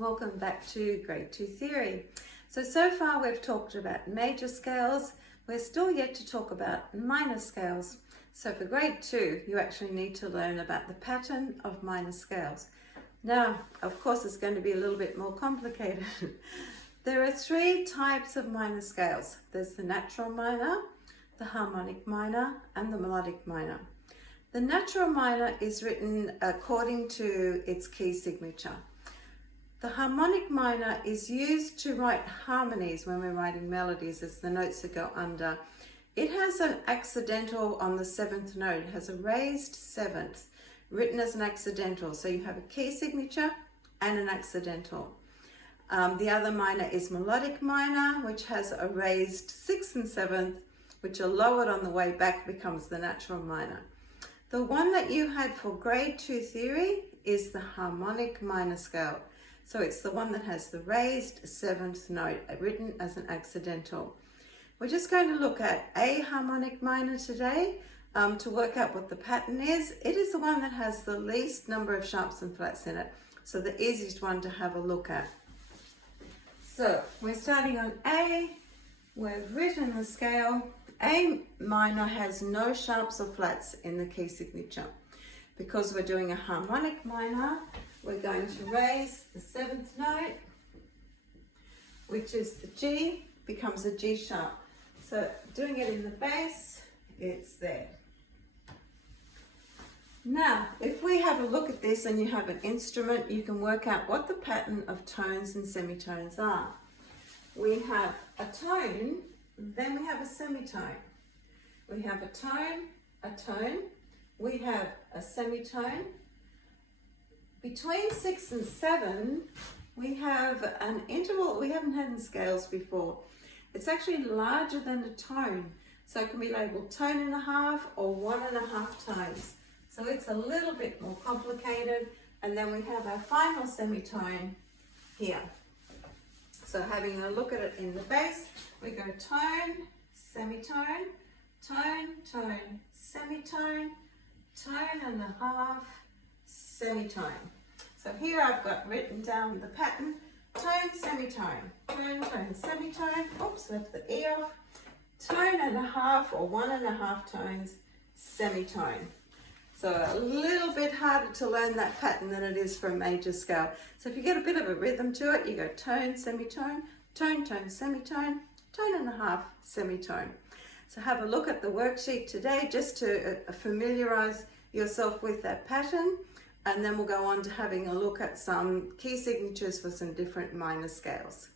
Welcome back to Grade 2 Theory. So far we've talked about major scales. We're still yet to talk about minor scales. So for Grade 2, you actually need to learn about the pattern of minor scales. Now, of course, it's going to be a little bit more complicated. There are three types of minor scales. There's the natural minor, the harmonic minor, and the melodic minor. The natural minor is written according to its key signature. The harmonic minor is used to write harmonies when we're writing melodies as the notes that go under. It has an accidental on the seventh note. It has a raised seventh written as an accidental. So you have a key signature and an accidental. The other minor is melodic minor, which has a raised sixth and seventh, which are lowered on the way back, becomes the natural minor. The one that you had for Grade 2 Theory is the harmonic minor scale. So it's the one that has the raised seventh note written as an accidental. We're just going to look at a harmonic minor today to work out what the pattern is. It is the one that has the least number of sharps and flats in it, so the easiest one to have a look at. So we're starting on A. We've written the scale. A minor has no sharps or flats in the key signature. Because we're doing a harmonic minor, we're going to raise the seventh note, which is the G, becomes a G sharp. So doing it in the bass, it's there. Now, if we have a look at this and you have an instrument, you can work out what the pattern of tones and semitones are. We have a tone, then we have a semitone. We have a tone, we have a semitone. Between 6 and 7, we have an interval we haven't had in scales before. It's actually larger than a tone. So it can be labeled tone and a half or 1.5 tones. So it's a little bit more complicated. And then we have our final semitone here. So having a look at it in the bass, we go tone, semitone, tone, tone, semitone, tone and a half, semitone. So here I've got written down the pattern: tone, semitone, tone, tone, semitone. Oops, left the E off. Tone and a half or 1.5 tones, semitone. So a little bit harder to learn that pattern than it is for a major scale. So if you get a bit of a rhythm to it, you go tone, semitone, tone, tone, semitone, tone and a half, semitone. So have a look at the worksheet today just to familiarize yourself with that pattern, and then we'll go on to having a look at some key signatures for some different minor scales.